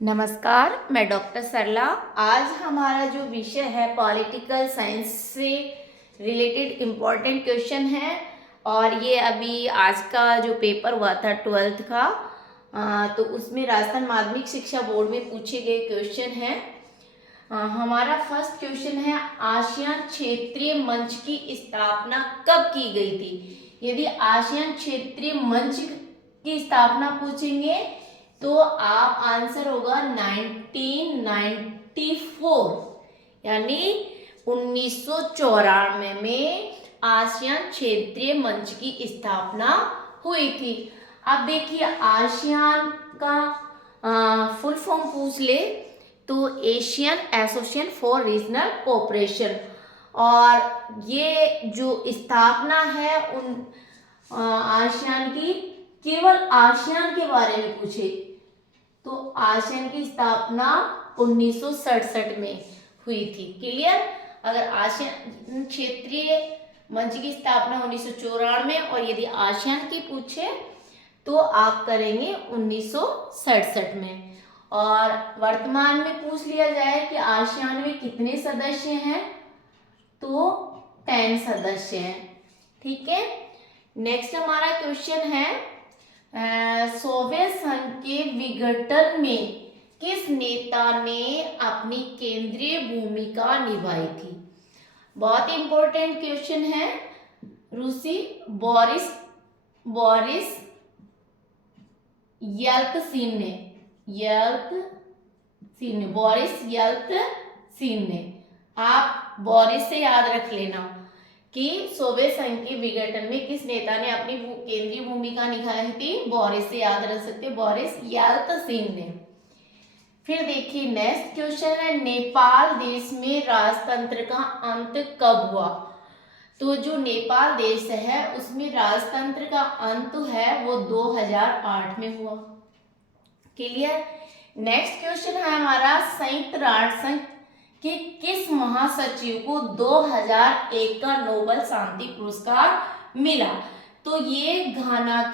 नमस्कार, मैं डॉक्टर सरला। आज हमारा जो विषय है पॉलिटिकल साइंस से रिलेटेड इम्पोर्टेंट क्वेश्चन है। और ये अभी आज का जो पेपर हुआ था 12th का, तो उसमें राजस्थान माध्यमिक शिक्षा बोर्ड में पूछे गए क्वेश्चन हैं। हमारा फर्स्ट क्वेश्चन है, आसियान क्षेत्रीय मंच की स्थापना कब की गई थी। यदि आसियान क्षेत्रीय मंच की स्थापना पूछेंगे तो आप आंसर होगा 1994, यानी 1994 में आसियान क्षेत्रीय मंच की स्थापना हुई थी। अब देखिए, आसियान का फुल फॉर्म पूछ ले तो Asian association for regional cooperation. और ये जो स्थापना है उन आसियान की, केवल आसियान के बारे में पूछे तो आसियान की स्थापना 1967 में हुई थी। क्लियर। अगर आसियान क्षेत्रीय मंच की स्थापना 1994 में और यदि आसियान की पूछे तो आप करेंगे 1967 में। और वर्तमान में पूछ लिया जाए कि आसियान में कितने सदस्य हैं, तो 10 सदस्य हैं। ठीक है। नेक्स्ट हमारा क्वेश्चन है, सोवियत संघ के विघटन में किस नेता ने अपनी केंद्रीय भूमिका निभाई थी। बहुत इंपॉर्टेंट क्वेश्चन है। रूसी बोरिस येल्त्सिन ने। आप बोरिस से याद रख लेना कि सोवियत संघ के विघटन में किस नेता ने अपनी केंद्रीय भूमिका निभाई थी। बोरिस से याद रख सकते, बोरिस येल्त्सिन ने। फिर देखिए नेक्स्ट क्वेश्चन है, नेपाल देश में राजतंत्र का अंत कब हुआ। तो जो नेपाल देश है उसमें राजतंत्र का अंत है वो 2008 में हुआ। क्लियर। नेक्स्ट क्वेश्चन है हमारा, संयुक्त राष्ट्र संघ कि किस महासचिव को 2001 का नोबेल शांति पुरस्कार मिला। तो ये घाना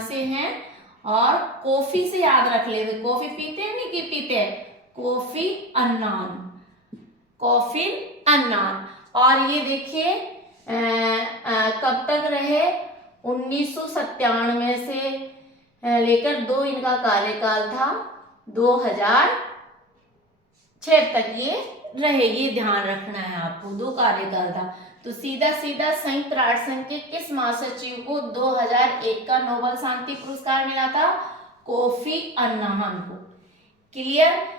से हैं। और कॉफी से याद रख ले, कॉफी पीते हैं नहीं कि पीते हैं, कॉफी अन्नान। और ये देखिए कब तक रहे, 1997 से लेकर 2 इनका कार्यकाल था, 2006 तक ये रहे। ये ध्यान रखना है आपको, 2 कार्यकाल था। तो सीधा संयुक्त राष्ट्र संघ के किस महासचिव को 2001 का नोबेल शांति पुरस्कार मिला था, कोफी अन्नान को। क्लियर।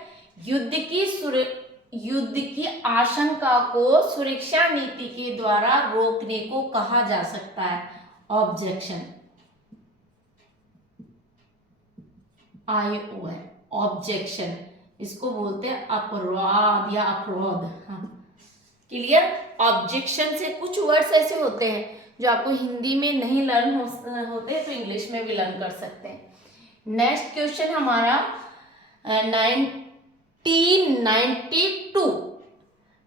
युद्ध की आशंका को सुरक्षा नीति के द्वारा रोकने को कहा जा सकता है ऑब्जेक्शन, ION ऑब्जेक्शन। इसको बोलते हैं अपराध या अपराध। क्लियर। ऑब्जेक्शन से कुछ वर्ड्स ऐसे होते हैं जो आपको हिंदी में नहीं लर्न होते तो इंग्लिश में भी लर्न कर सकते हैं। नेक्स्ट क्वेश्चन हमारा, 1992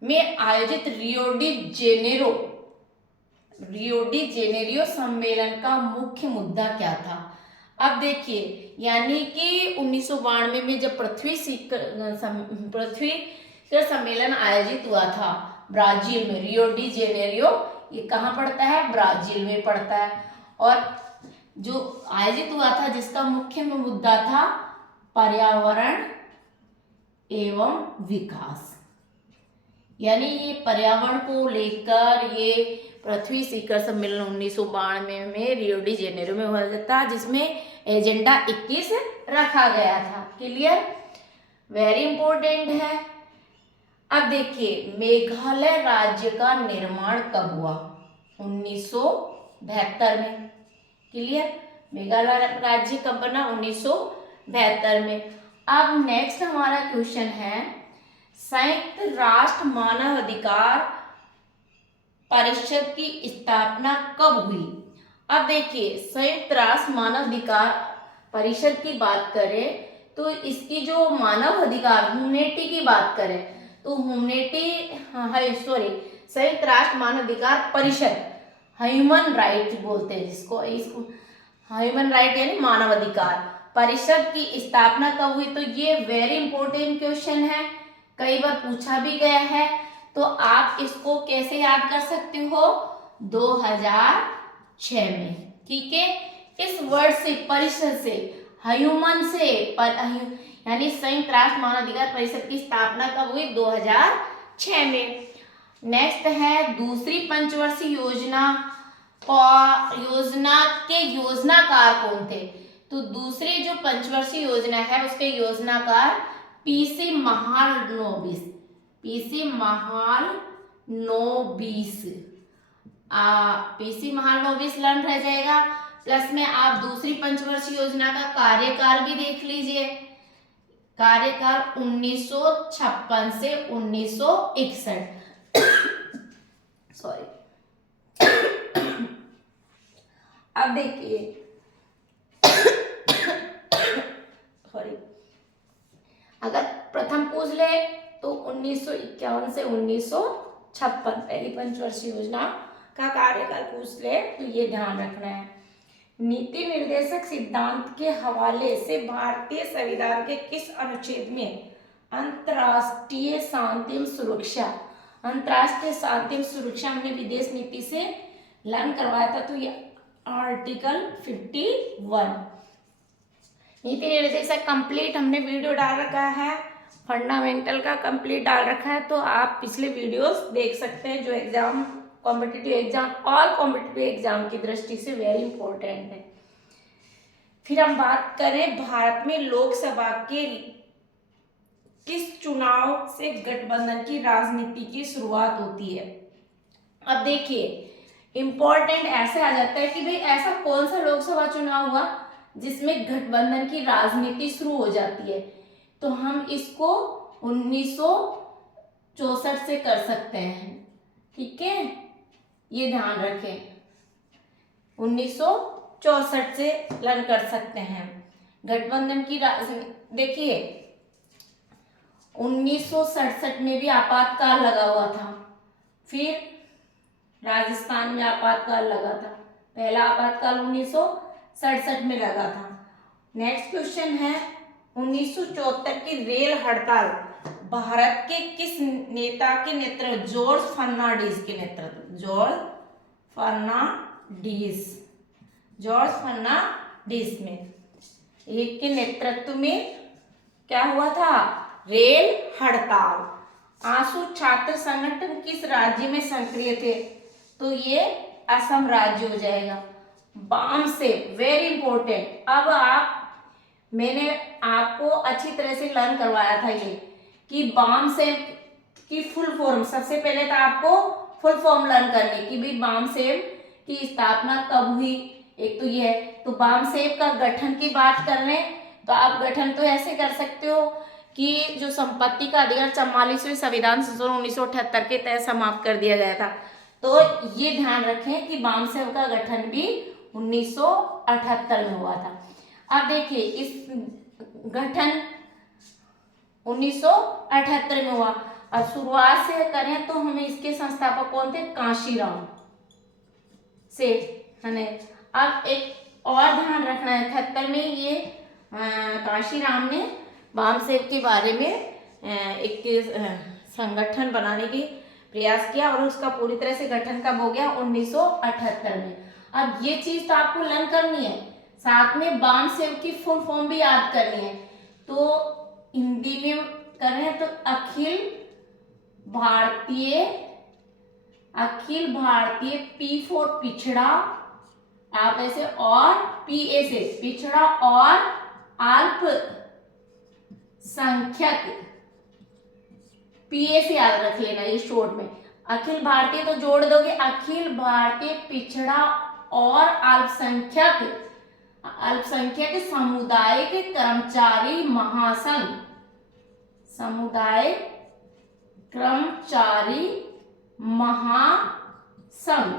में आयोजित रियो डी जेनेरियो सम्मेलन का मुख्य मुद्दा क्या था। अब देखिए, यानी कि 1992 में जब पृथ्वी शिखर सम्मेलन आयोजित हुआ था ब्राजील में, रियो डी जेनेरियो, ये कहाँ पड़ता है, ब्राजील में पड़ता है। और जो आयोजित हुआ था जिसका मुख्य मुद्दा था पर्यावरण एवं विकास, यानी ये पर्यावरण को लेकर ये पृथ्वी शिखर सम्मेलन 1992 में रियो डी जेनेरो में हुआ था, जिसमें एजेंडा 21 रखा गया था। क्लियर। वेरी इंपॉर्टेंट है। अब देखिए, मेघालय राज्य का निर्माण कब हुआ, 1972 में। क्लियर। मेघालय राज्य कब बना, 1972 में। अब नेक्स्ट हमारा क्वेश्चन है, संयुक्त राष्ट्र मानव अधिकार परिषद की स्थापना कब हुई। अब देखिए, संयुक्त राष्ट्र मानव अधिकार परिषद की बात करें तो इसकी जो मानव अधिकार ह्यूमैनिटी की बात करें तो संयुक्त राष्ट्र मानव अधिकार परिषद, ह्यूमन राइट बोलते हैं इसको ह्यूमन राइट यानी मानव अधिकार। परिषद की स्थापना कब हुई? तो ये वेरी इंपॉर्टेंट क्वेश्चन है, कई बार पूछा भी गया है। तो आप इसको कैसे याद कर सकते हो? 2006 में। ठीक है, इस वर्ड से, परिषद से, ह्यूमन से, यानी संयुक्त राष्ट्र मानवाधिकार परिषद की स्थापना कब हुई? 2006 में। नेक्स्ट है दूसरी पंचवर्षीय योजना के योजनाकार कौन थे? तो दूसरी जो पंचवर्षीय योजना है उसके योजनाकार PC Mahalanobis. PC Mahalanobis learn रह जाएगा। प्लस में आप दूसरी पंचवर्षीय योजना का कार्यकाल भी देख लीजिए। कार्यकाल 1956 से 1961। सॉरी। अब देखिए, सॉरी, अगर प्रथम पूछ ले तो 1951 से 1956 पहली पंचवर्षीय योजना का कार्यकाल पूछ ले तो ये ध्यान रखना है। नीति निर्देशक सिद्धांत के हवाले से भारतीय संविधान के किस अनुच्छेद में अंतर्राष्ट्रीय शांति एवं सुरक्षा हमने विदेश नीति से लर्न करवाया था? तो ये आर्टिकल 51। नीति निर्देशक कंप्लीट हमने वीडियो डाल रखा है, फंडामेंटल का कंप्लीट डाल रखा है, तो आप पिछले वीडियोस देख सकते हैं जो exam, competitive exam, all competitive exam की दृष्टि से वेरी इंपॉर्टेंट है। फिर हम बात करें भारत में लोकसभा के किस चुनाव से गठबंधन की राजनीति की शुरुआत होती है? अब देखिए, इंपॉर्टेंट ऐसे आ जाता है कि भाई ऐसा कौन सा लोकसभा चुनाव हुआ जिसमें गठबंधन की राजनीति शुरू हो जाती है? तो हम इसको 1964 से कर सकते हैं। ठीक है, ये ध्यान रखें, 1964 से लर्न कर सकते हैं गठबंधन की राजनीति। देखिए 1967 में भी आपातकाल लगा हुआ था, फिर राजस्थान में आपातकाल लगा था, पहला आपातकाल 1967 में लगा था। नेक्स्ट क्वेश्चन है 1974 की रेल हड़ताल भारत के किस नेता के नेतृत्व? जॉर्ज फर्नांडिस के नेतृत्व। जॉर्ज फर्नांडिस में एक के नेतृत्व में क्या हुआ था? रेल हड़ताल। आंसू छात्र संगठन किस राज्य में सक्रिय थे? तो ये असम राज्य हो जाएगा। बामसेव, वेरी इंपॉर्टेंट। अब मैंने आपको अच्छी तरह से लर्न करवाया था ये कि बामसेव की फुल फॉर्म, सबसे पहले तो आपको फुल फॉर्म लर्न करनी कि भाई बामसेव की स्थापना कब हुई, एक तो ये है। तो बामसेव का गठन की बात कर रहे हैं तो आप गठन तो ऐसे कर सकते हो कि जो संपत्ति का अधिकार 44वें संविधान संशोधन 1978 के तहत समाप्त कर दिया गया था। तो ये ध्यान रखें कि बामसेव का गठन भी 1978 में हुआ था। अब देखिए, इस गठन 1978 में हुआ। अब शुरुआत से करें तो हमें इसके संस्थापक कौन थे? कांशीराम से, है। अब एक और ध्यान रखना है, 78 में ये कांशीराम ने बामसेव के बारे में एक संगठन बनाने की प्रयास किया और उसका पूरी तरह से गठन कब हो गया? 1978 में। अब ये चीज तो आपको लर्न करनी है, साथ में बामसेव की फुल फॉर्म भी याद करनी है। तो हिंदी में कर रहे हैं तो अखिल भारतीय पी फॉर पिछड़ा, आप ऐसे, और पीए से पिछड़ा और अल्पसंख्यक, पीए से याद रख लेना ये शॉर्ट में। अखिल भारतीय तो जोड़ दोगे, अखिल भारतीय पिछड़ा और अल्पसंख्यक समुदाय के कर्मचारी महासंघ, समुदाय कर्मचारी महासंघ,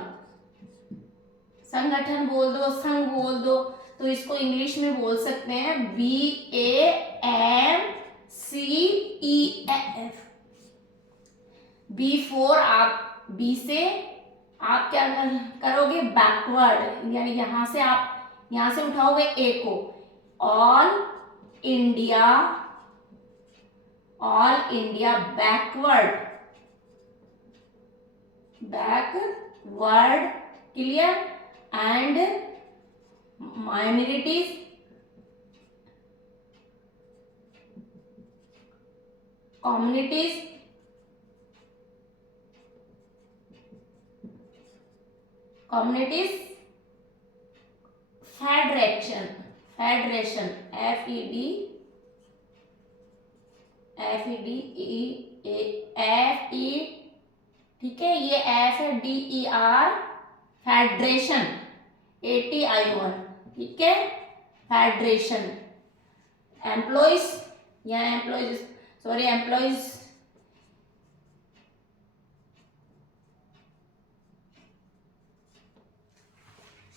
संगठन बोल दो, संघ बोल दो, तो इसको इंग्लिश में बोल सकते हैं BAMCEF। बी फोर, आप बी से आप क्या करोगे? बैकवर्ड, यानी यहां से उठाओगे ए को, all India backward clear and minorities communities federation FEDER, ठीक है, ये FDER फेडरेशन, ATION, ठीक है, फेडरेशन। एम्प्लॉइज या एम्प्लॉइज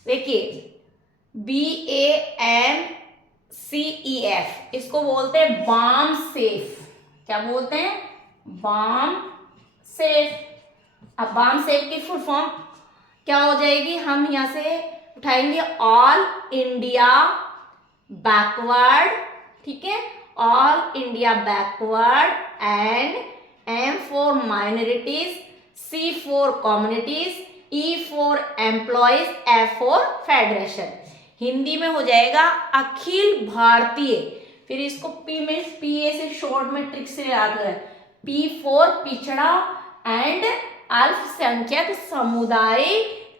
देखिए BAMCEF, इसको बोलते हैं बाम सेफ। क्या बोलते हैं? बाम सेफ। अब बाम सेफ की फुल फॉर्म क्या हो जाएगी? हम यहां से उठाएंगे ऑल इंडिया बैकवर्ड, ठीक है, all India backward and M for minorities, C for communities, E for employees, F for federation. Hindi में हो जाएगा अखिल भारतीय, फिर इसको P में PA से शॉर्ट में ट्रिक से याद करें, P फॉर पिछड़ा एंड अल्पसंख्यक समुदाय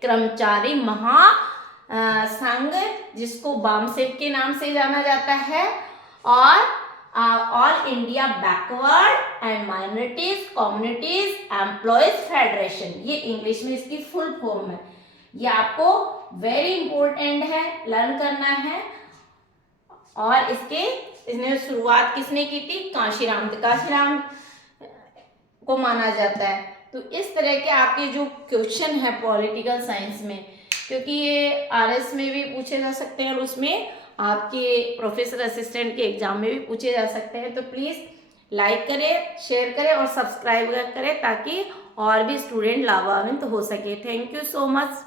कर्मचारी महासंघ, जिसको बामसेफ के नाम से जाना जाता है, और all India backward and minorities communities employees federation, ये इंग्लिश में इसकी फुल फॉर्म है। ये आपको वेरी इंपॉर्टेंट है, लर्न करना है। और इसने शुरुआत किसने की थी? कांशीराम को माना जाता है। तो इस तरह के आपके जो क्वेश्चन है पॉलिटिकल साइंस में, क्योंकि ये RS में भी पूछे जा सकते हैं और उसमें आपके प्रोफेसर असिस्टेंट के एग्जाम में भी पूछे जा सकते हैं, तो प्लीज़ लाइक करें, शेयर करें और सब्सक्राइब करें ताकि और भी स्टूडेंट लाभान्वित हो सके। Thank you so much.